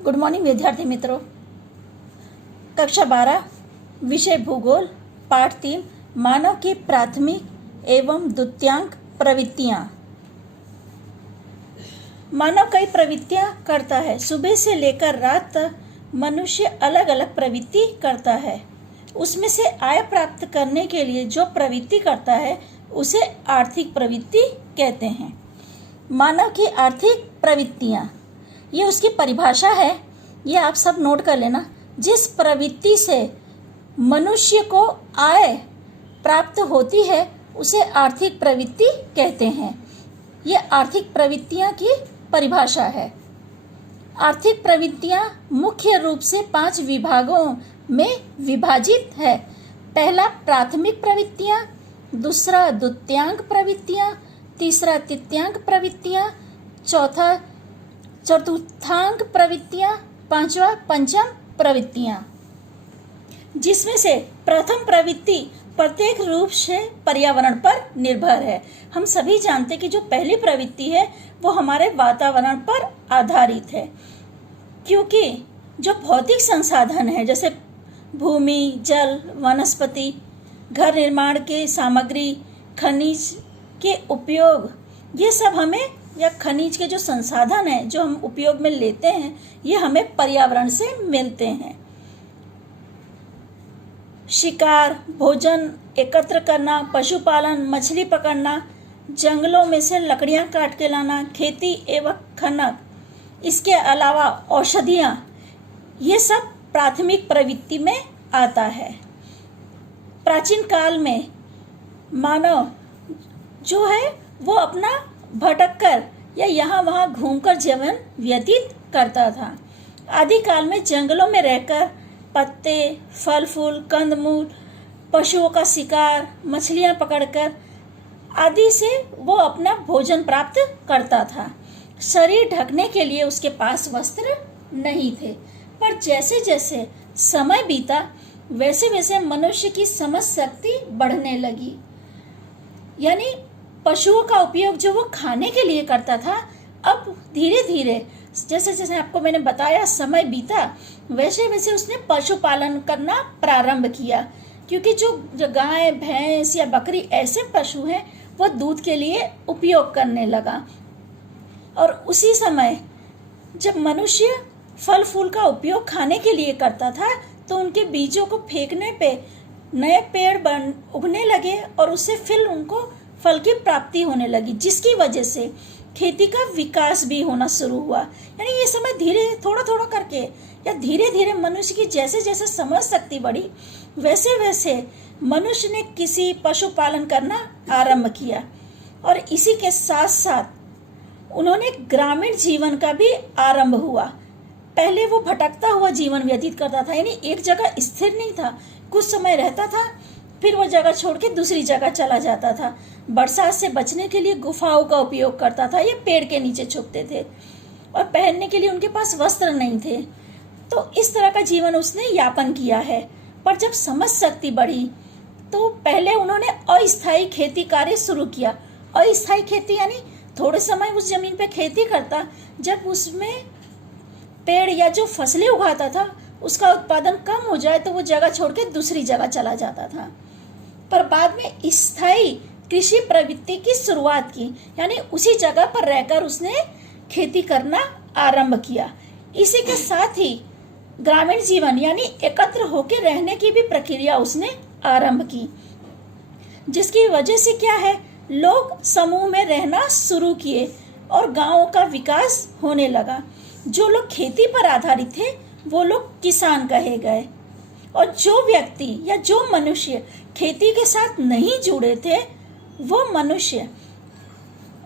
Good morning विद्यार्थी मित्रों। कक्षा 12 विषय भूगोल पाठ 3 मानव की प्राथमिक एवं द्वितीयांक प्रवृत्तियाँ। मानव कई प्रवृत्तियाँ करता है। सुबह से लेकर रात तक मनुष्य अलग अलग प्रवृत्ति करता है। उसमें से आय प्राप्त करने के लिए जो प्रवृत्ति करता है उसे आर्थिक प्रवृत्ति कहते हैं। मानव की आर्थिक प्रवृत्तियाँ, ये उसकी परिभाषा है, ये आप सब नोट कर लेना। जिस प्रवृत्ति से मनुष्य को आय प्राप्त होती है उसे आर्थिक प्रवृत्ति कहते हैं। ये आर्थिक प्रवृत्तियाँ की परिभाषा है। आर्थिक प्रवृत्तियाँ मुख्य रूप से 5 विभागों में विभाजित है। पहला प्राथमिक प्रवृत्तियाँ, दूसरा द्वितीयांक प्रवृत्तियाँ, तीसरा तृतीयांक प्रवृत्तियाँ, चौथा चतुर्थांक प्रवृत्तियाँ, पांचवा पंचम प्रवृत्तियाँ। जिसमें से प्रथम प्रवृत्ति प्रत्येक रूप से पर्यावरण पर निर्भर है। हम सभी जानते हैं कि जो पहली प्रवृत्ति है वो हमारे वातावरण पर आधारित है, क्योंकि जो भौतिक संसाधन है जैसे भूमि, जल, वनस्पति, घर निर्माण के सामग्री, खनिज के उपयोग, ये सब हमें, या खनिज के जो संसाधन हैं जो हम उपयोग में लेते हैं, ये हमें पर्यावरण से मिलते हैं। शिकार, भोजन एकत्र करना, पशुपालन, मछली पकड़ना, जंगलों में से लकड़ियां काट के लाना, खेती एवं खनन, इसके अलावा औषधियाँ, ये सब प्राथमिक प्रवृत्ति में आता है। प्राचीन काल में मानव जो है वो अपना भटककर या यहाँ वहाँ घूमकर जीवन व्यतीत करता था। आदिकाल में जंगलों में रहकर पत्ते, फल फूल, कंदमूल, पशुओं का शिकार, मछलियाँ पकड़कर आदि से वो अपना भोजन प्राप्त करता था। शरीर ढकने के लिए उसके पास वस्त्र नहीं थे। पर जैसे जैसे समय बीता वैसे वैसे मनुष्य की समझ शक्ति बढ़ने लगी। यानी पशुओं का उपयोग जो वो खाने के लिए करता था, अब धीरे धीरे जैसे जैसे आपको मैंने बताया समय बीता वैसे वैसे उसने पशुपालन करना प्रारंभ किया, क्योंकि जो गाय, भैंस या बकरी ऐसे पशु हैं वो दूध के लिए उपयोग करने लगा। और उसी समय जब मनुष्य फल फूल का उपयोग खाने के लिए करता था तो उनके बीजों को फेंकने पे नए पेड़ उगने लगे और उससे फिर उनको फल की प्राप्ति होने लगी, जिसकी वजह से खेती का विकास भी होना शुरू हुआ। यानी ये समय धीरे थोड़ा थोड़ा करके या धीरे धीरे मनुष्य की जैसे जैसे समझ शक्ति बढ़ी वैसे वैसे मनुष्य ने किसी पशुपालन करना आरंभ किया। और इसी के साथ साथ उन्होंने ग्रामीण जीवन का भी आरंभ हुआ। पहले वो भटकता हुआ जीवन व्यतीत करता था, यानी एक जगह स्थिर नहीं था। कुछ समय रहता था फिर वो जगह छोड़ के दूसरी जगह चला जाता था। बरसात से बचने के लिए गुफाओं का उपयोग करता था, ये पेड़ के नीचे छुपते थे और पहनने के लिए उनके पास वस्त्र नहीं थे। तो इस तरह का जीवन उसने यापन किया है। पर जब समझ शक्ति बढ़ी तो पहले उन्होंने अस्थायी खेती कार्य शुरू किया। अस्थायी खेती यानी थोड़े समय उस जमीन पे खेती करता, जब उसमें पेड़ या जो फसलें उगाता था उसका उत्पादन कम हो जाए तो वो जगह छोड़ के दूसरी जगह चला जाता था। पर बाद में स्थायी कृषि प्रवृत्ति की शुरुआत की, यानी उसी जगह पर रहकर उसने खेती करना आरंभ किया। इसी के साथ ही ग्रामीण जीवन यानी एकत्र होकर रहने की भी प्रक्रिया उसने आरंभ की, जिसकी वजह से क्या है, लोग समूह में रहना शुरू किए और गांवों का विकास होने लगा। जो लोग खेती पर आधारित थे वो लोग किसान कहे गए, और जो व्यक्ति या जो मनुष्य खेती के साथ नहीं जुड़े थे वो मनुष्य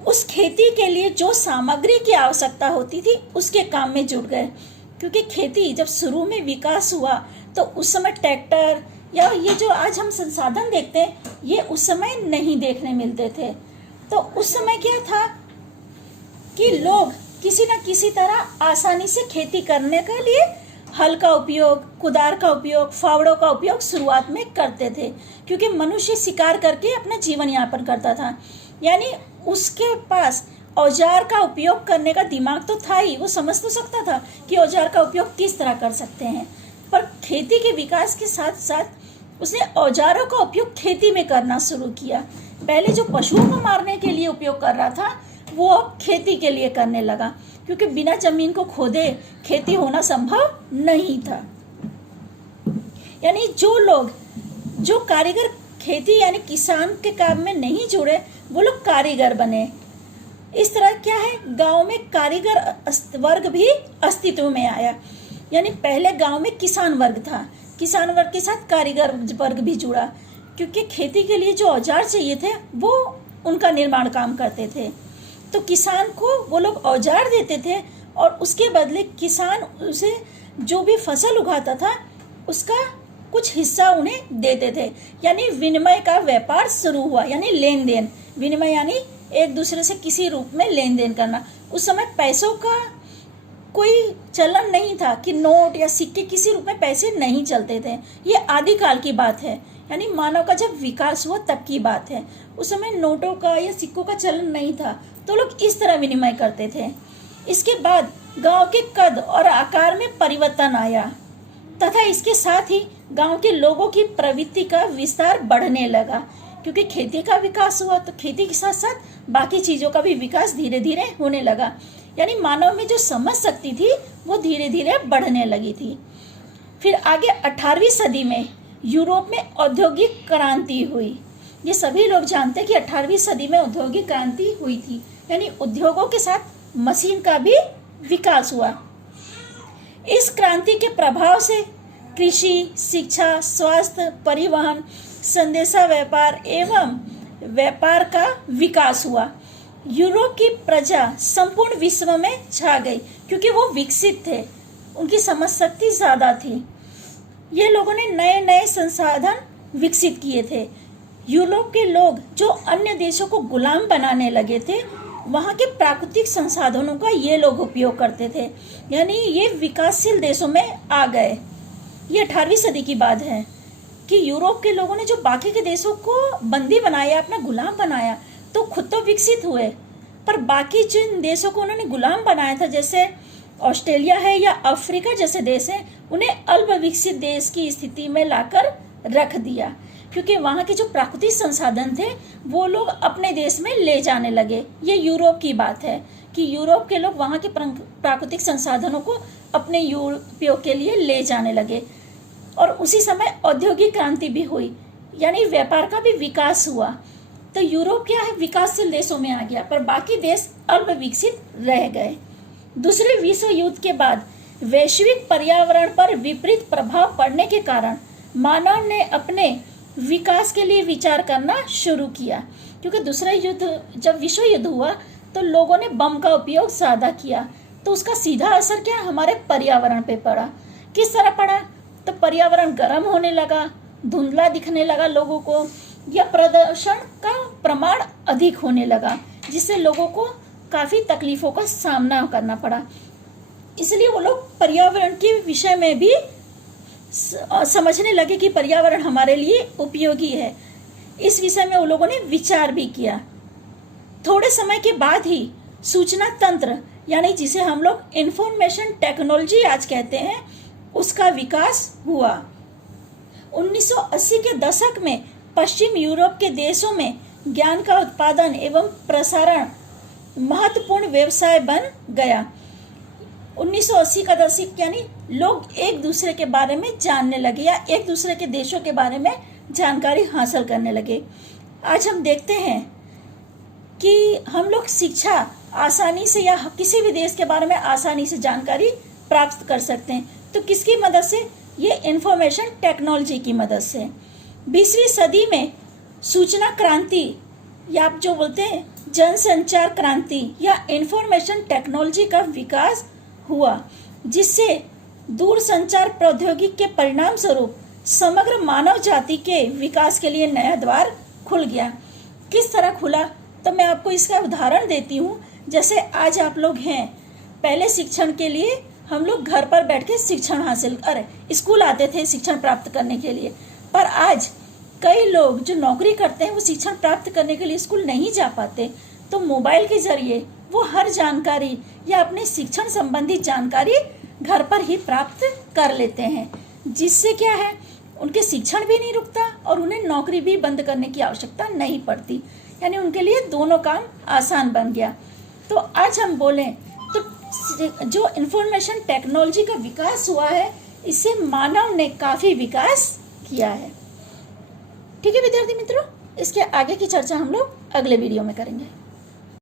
उस खेती के लिए जो सामग्री की आवश्यकता होती थी उसके काम में जुट गए। क्योंकि खेती जब शुरू में विकास हुआ तो उस समय ट्रैक्टर या ये जो आज हम संसाधन देखते हैं ये उस समय नहीं देखने मिलते थे। तो उस समय क्या था कि लोग किसी न किसी तरह आसानी से खेती करने के लिए हल का उपयोग, कुदार का उपयोग, फावड़ों का उपयोग शुरुआत में करते थे, क्योंकि मनुष्य शिकार करके अपना जीवन यापन करता था। यानी उसके पास औजार का उपयोग करने का दिमाग तो था ही, वो समझ तो सकता था कि औजार का उपयोग किस तरह कर सकते हैं, पर खेती के विकास के साथ साथ उसने औजारों का उपयोग खेती में करना शुरू किया। पहले जो पशुओं को मारने के लिए उपयोग कर रहा था वो अब खेती के लिए करने लगा, क्योंकि बिना जमीन को खोदे खेती होना संभव नहीं था। यानी जो कारीगर खेती यानी किसान के काम में नहीं जुड़े वो लोग कारीगर बने। इस तरह क्या है, गांव में कारीगर वर्ग भी अस्तित्व में आया। यानी पहले गांव में किसान वर्ग था, किसान वर्ग के साथ कारीगर वर्ग भी जुड़ा, क्योंकि खेती के लिए जो औजार चाहिए थे वो उनका निर्माण काम करते थे। तो किसान को वो लोग औजार देते थे और उसके बदले किसान उसे जो भी फसल उगाता था उसका कुछ हिस्सा उन्हें देते थे। यानी विनिमय का व्यापार शुरू हुआ, यानी लेन देन। विनिमय यानी एक दूसरे से किसी रूप में लेन देन करना। उस समय पैसों का कोई चलन नहीं था कि नोट या सिक्के, किसी रूप में पैसे नहीं चलते थे। ये आदिकाल की बात है, यानी मानव का जब विकास हुआ तब की बात है। उस समय नोटों का या सिक्कों का चलन नहीं था, तो लोग इस तरह विनिमय करते थे। इसके बाद गांव के कद और आकार में परिवर्तन आया तथा इसके साथ ही गांव के लोगों की प्रवृत्ति का विस्तार बढ़ने लगा, क्योंकि खेती का विकास हुआ तो खेती के साथ साथ बाकी चीज़ों का भी विकास धीरे धीरे होने लगा। यानी मानव में जो समझ शक्ति थी वो धीरे धीरे बढ़ने लगी थी। फिर आगे 18वीं सदी में यूरोप में औद्योगिक क्रांति हुई। ये सभी लोग जानते हैं कि 18वीं सदी में औद्योगिक क्रांति हुई थी, यानी उद्योगों के साथ मशीन का भी विकास हुआ। इस क्रांति के प्रभाव से कृषि, शिक्षा, स्वास्थ्य, परिवहन, संदेशा व्यापार एवं व्यापार का विकास हुआ। यूरोप की प्रजा संपूर्ण विश्व में छा गई, क्योंकि वो विकसित थे, उनकी समझ शक्ति ज़्यादा थी। ये लोगों ने नए नए संसाधन विकसित किए थे। यूरोप के लोग जो अन्य देशों को गुलाम बनाने लगे थे, वहाँ के प्राकृतिक संसाधनों का ये लोग उपयोग करते थे, यानी ये विकासशील देशों में आ गए। ये 18वीं सदी की बात है कि यूरोप के लोगों ने जो बाकी के देशों को बंदी बनाया, अपना गुलाम बनाया, तो खुद तो विकसित हुए, पर बाकी जिन देशों को उन्होंने गुलाम बनाया था, जैसे ऑस्ट्रेलिया है या अफ्रीका जैसे देश हैं, उन्हें अल्प विकसित देश की स्थिति में लाकर रख दिया, क्योंकि वहाँ के जो प्राकृतिक संसाधन थे वो लोग अपने देश में ले जाने लगे। ये यूरोप की बात है कि यूरोप के लोग वहाँ के प्राकृतिक संसाधनों को अपने उपयोग के लिए ले जाने लगे। और उसी समय औद्योगिक क्रांति भी हुई, यानी व्यापार का भी विकास हुआ। तो यूरोप क्या है, विकासशील देशों में आ गया, पर बाकी देश अल्प विकसित रह गए। दूसरे विश्व युद्ध के बाद वैश्विक पर्यावरण पर विपरीत प्रभाव पड़ने के कारण मानव ने अपने विकास के लिए विचार करना शुरू किया, क्योंकि दूसरा युद्ध, जब विश्व युद्ध हुआ तो लोगों ने बम का उपयोग ज़्यादा किया, तो उसका सीधा असर क्या हमारे पर्यावरण पे पड़ा। किस तरह पड़ा, तो पर्यावरण गर्म होने लगा, धुंधला दिखने लगा लोगों को, या प्रदूषण का प्रमाण अधिक होने लगा, जिससे लोगों को काफ़ी तकलीफ़ों का सामना करना पड़ा। इसलिए वो लोग पर्यावरण के विषय में भी समझने लगे कि पर्यावरण हमारे लिए उपयोगी है। इस विषय में वो लोगों ने विचार भी किया। थोड़े समय के बाद ही सूचना तंत्र, यानी जिसे हम लोग इंफॉर्मेशन टेक्नोलॉजी आज कहते हैं, उसका विकास हुआ। 1980 के दशक में पश्चिम यूरोप के देशों में ज्ञान का उत्पादन एवं प्रसारण महत्वपूर्ण व्यवसाय बन गया। 1980 का दशक यानी लोग एक दूसरे के बारे में जानने लगे, या एक दूसरे के देशों के बारे में जानकारी हासिल करने लगे। आज हम देखते हैं कि हम लोग शिक्षा आसानी से या किसी भी देश के बारे में आसानी से जानकारी प्राप्त कर सकते हैं। तो किसकी मदद से, ये इंफॉर्मेशन टेक्नोलॉजी की मदद से। 20वीं सदी में सूचना क्रांति, या आप जो बोलते हैं जनसंचार क्रांति या इंफॉर्मेशन टेक्नोलॉजी का विकास हुआ, जिससे दूरसंचार प्रौद्योगिकी के परिणाम स्वरूप समग्र मानव जाति के विकास के लिए नया द्वार खुल गया। किस तरह खुला, तो मैं आपको इसका उदाहरण देती हूँ। जैसे आज आप लोग हैं, पहले शिक्षण के लिए हम लोग घर पर बैठ के शिक्षण स्कूल आते थे शिक्षण प्राप्त करने के लिए, पर आज कई लोग जो नौकरी करते हैं वो शिक्षण प्राप्त करने के लिए स्कूल नहीं जा पाते, तो मोबाइल के जरिए वो हर जानकारी या अपने शिक्षण संबंधी जानकारी घर पर ही प्राप्त कर लेते हैं, जिससे क्या है उनके शिक्षण भी नहीं रुकता और उन्हें नौकरी भी बंद करने की आवश्यकता नहीं पड़ती। यानी उनके लिए दोनों काम आसान बन गया। तो आज हम बोलें तो जो इंफॉर्मेशन टेक्नोलॉजी का विकास हुआ है, इससे मानव ने काफ़ी विकास किया है। ठीक है विद्यार्थी मित्रों, इसके आगे की चर्चा हम लोग अगले वीडियो में करेंगे।